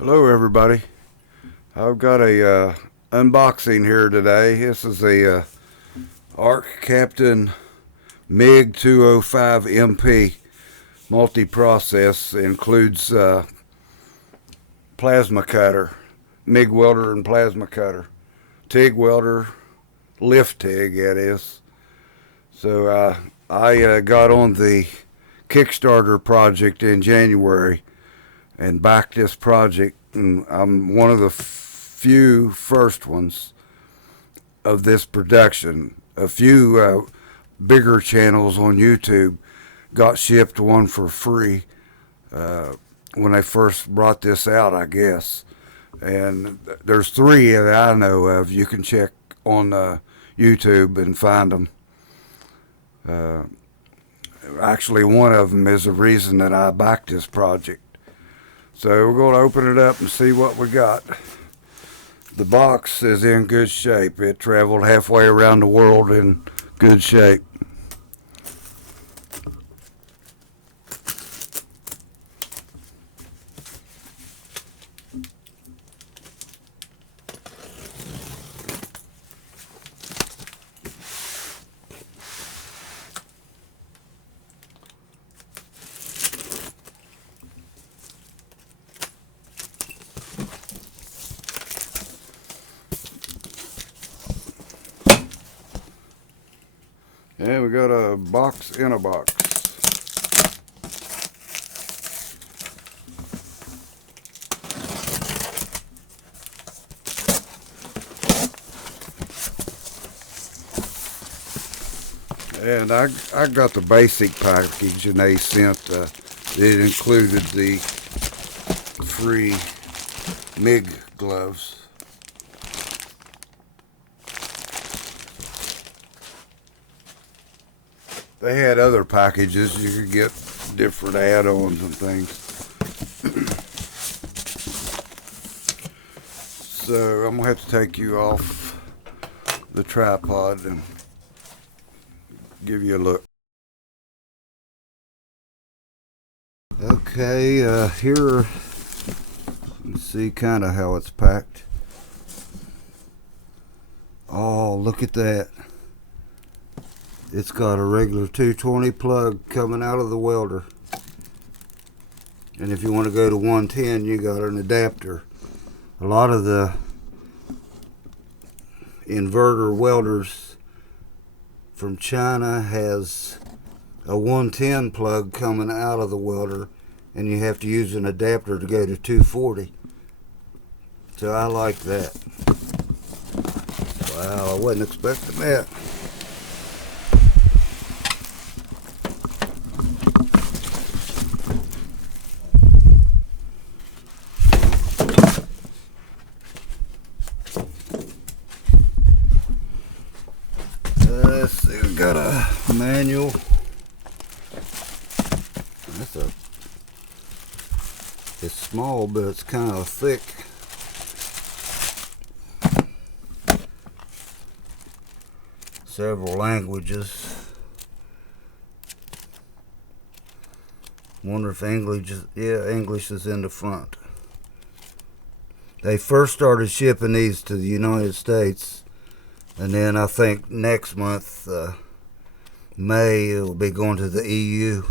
Hello everybody. I've got a unboxing here today. This is a ArcCaptain MIG 205 MP multi-process. Includes plasma cutter, MIG welder and plasma cutter, TIG welder, lift TIG that is. So I got on the Kickstarter project in January and backed this project, and I'm one of the few first ones of this production. A few bigger channels on YouTube got shipped one for free when they first brought this out, I guess. And there's three that I know of. You can check on YouTube and find them. Actually, one of them is the reason that I backed this project. So we're going to open it up and see what we got. The box is in good shape. It traveled halfway around the world in good shape. And we got a box in a box. And I got the basic package, and they sent it included the free MIG gloves. They had other packages. You could get different add-ons and things. So I'm going to have to take you off the tripod and give you a look. Okay, here you can see kind of how it's packed. Oh, look at that. It's got a regular 220 plug coming out of the welder. And if you want to go to 110, you got an adapter. A lot of the inverter welders from China has a 110 plug coming out of the welder, and you have to use an adapter to go to 240. So I like that. Wow, I wasn't expecting that. Let's see, we got a manual. It's small, but it's kind of thick. Several languages. Wonder if English is in the front. They first started shipping these to the United States, and then I think next month, May, it will be going to the EU.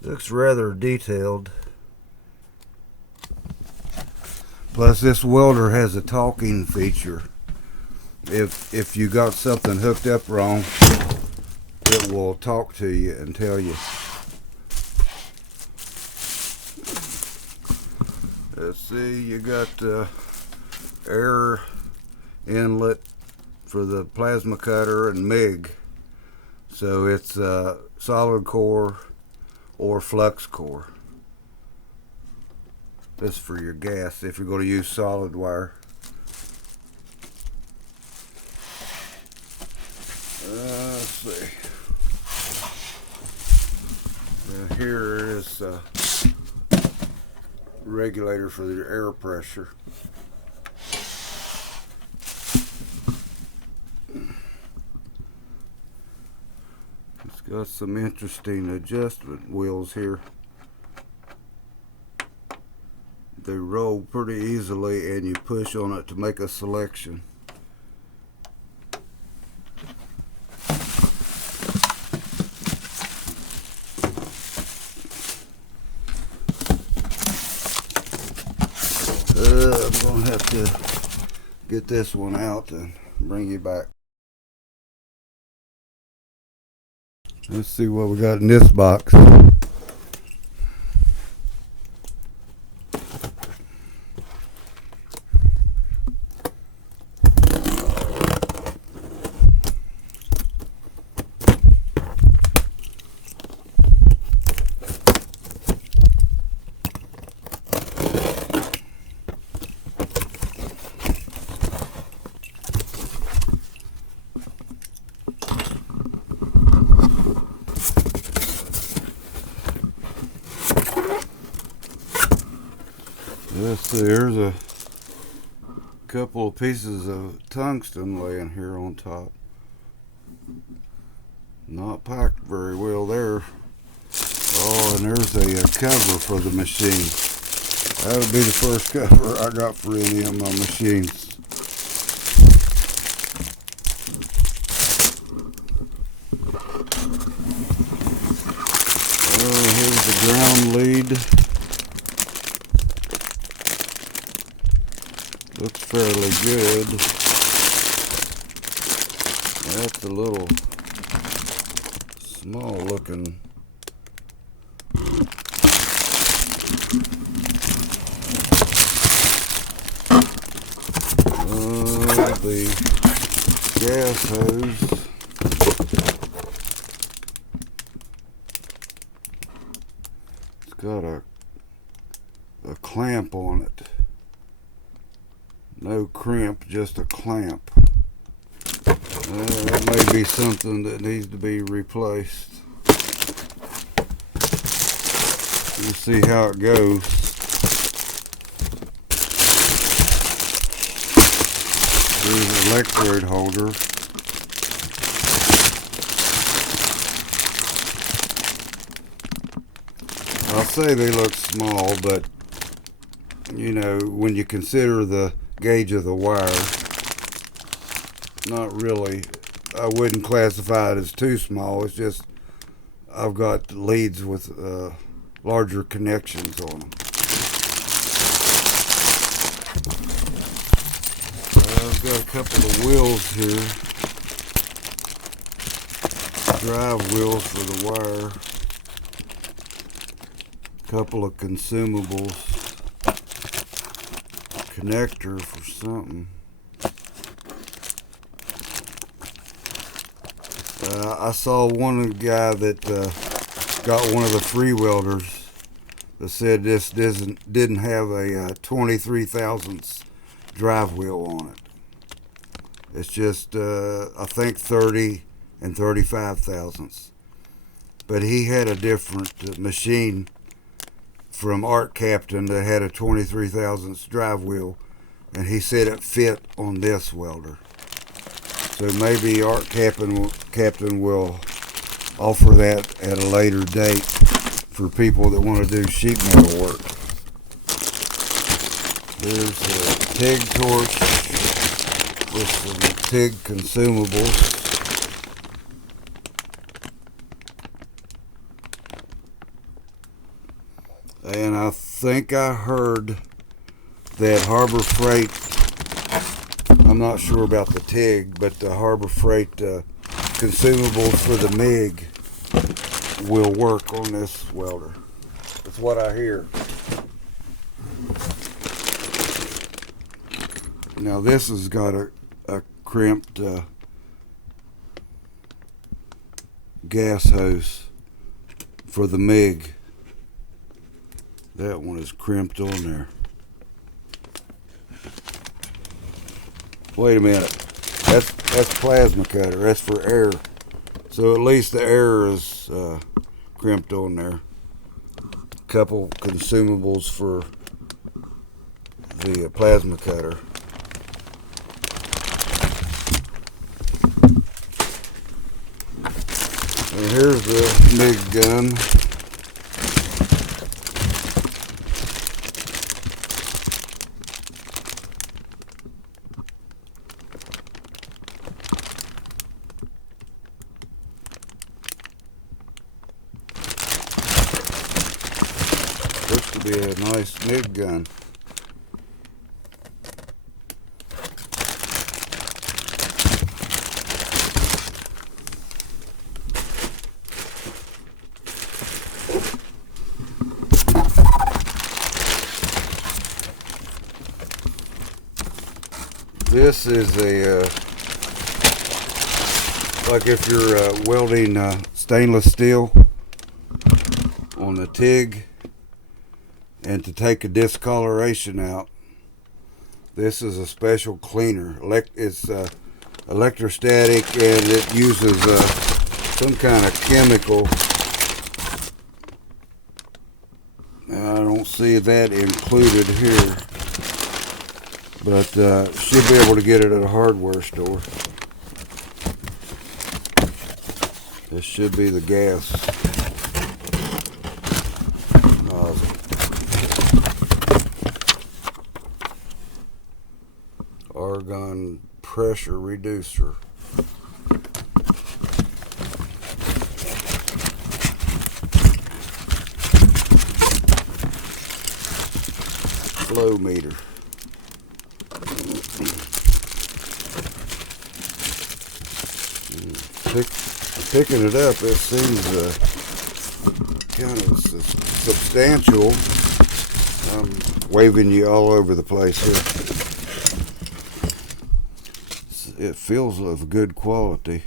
Looks rather detailed. Plus, this welder has a talking feature. If you got something hooked up wrong, it will talk to you and tell you. Let's see, you got air inlet for the plasma cutter and MIG. So it's solid core or flux core. This is for your gas if you're going to use solid wire. Let's see. Here is a regulator for the air pressure. It's got some interesting adjustment wheels here. They roll pretty easily, and you push on it to make a selection. I'm going to have to get this one out and bring you back. Let's see what we got in this box. Let's see, there's a couple of pieces of tungsten laying here on top. Not packed very well there. Oh, and there's a cover for the machine. That'll be the first cover I got for any of my machines. Here's the ground lead. Looks fairly good. That's a little small looking. The gas hose. It's got a clamp on it. No crimp, just a clamp. That may be something that needs to be replaced. We'll see how it goes. Here's an electrode holder. I'll say they look small, but you know, when you consider the gauge of the wire, not really. I wouldn't classify it as too small. It's just I've got leads with larger connections on them. I've got a couple of wheels here, drive wheels for the wire, a couple of consumables, connector for something. I saw one guy that got one of the free welders that said this didn't have a 23 thousandths drive wheel on it. It's just I think 30 and 35 thousandths. But he had a different machine from ArcCaptain that had a 23 thousandths drive wheel, and he said it fit on this welder. So maybe ArcCaptain will offer that at a later date for people that want to do sheet metal work. There's a TIG torch with some TIG consumables. And I think I heard that Harbor Freight, I'm not sure about the TIG, but the Harbor Freight consumables for the MIG will work on this welder. That's what I hear. Now this has got a crimped gas hose for the MIG. That one is crimped on there. Wait a minute. That's plasma cutter. That's for air. So at least the air is crimped on there. Couple consumables for the plasma cutter. And here's the MIG gun. be a nice MIG gun. This is a, like if you're welding stainless steel on a TIG, and to take a discoloration out, this is a special cleaner. It's electrostatic, and it uses some kind of chemical. I don't see that included here, but should be able to get it at a hardware store. This should be the gas nozzle. Argon pressure reducer. Flow meter. Picking it up, it seems kind of substantial. I'm waving you all over the place here. It feels of good quality.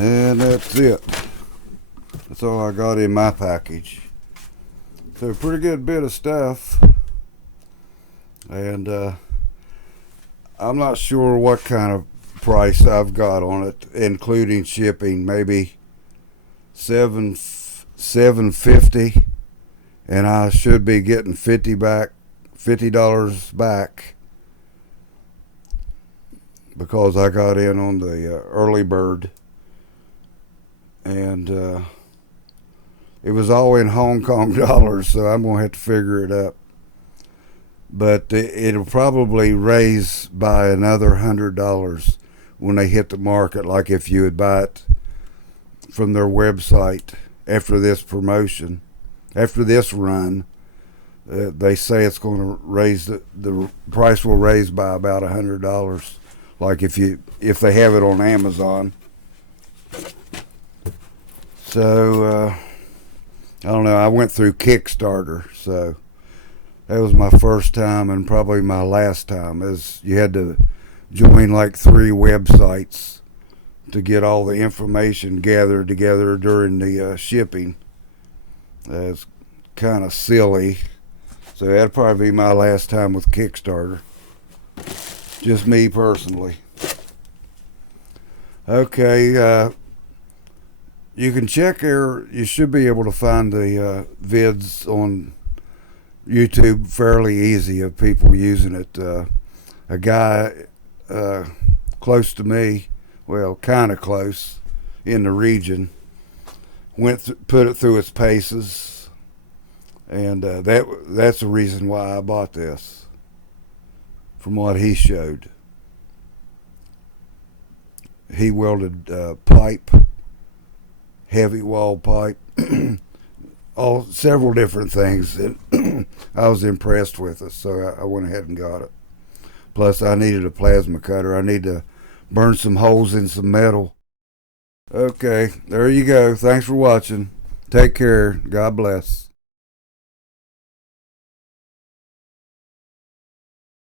And that's it. That's all I got in my package. So a pretty good bit of stuff. And I'm not sure what kind of price I've got on it, including shipping. Maybe $7.50, and I should be getting $50 back, because I got in on the early bird. And it was all in Hong Kong dollars, so I'm gonna have to figure it up. But it'll probably raise by another $100 when they hit the market. Like if you would buy it from their website after this promotion, after this run, they say it's going to raise the price will raise by about $100. Like if they have it on Amazon. So I don't know. I went through Kickstarter, so that was my first time and probably my last time. As you had to join like 3 websites to get all the information gathered together during the shipping. It's kind of silly. So that'd probably be my last time with Kickstarter. Just me personally. Okay. You can check there. You should be able to find the vids on YouTube fairly easy of people using it. A guy close to me, well, kind of close in the region, put it through its paces, and that's the reason why I bought this, from what he showed. He welded pipe, heavy wall pipe, several different things, and I was impressed with it, so I went ahead and got it. Plus, I needed a plasma cutter. I need to burn some holes in some metal. Okay, there you go. Thanks for watching. Take care. God bless.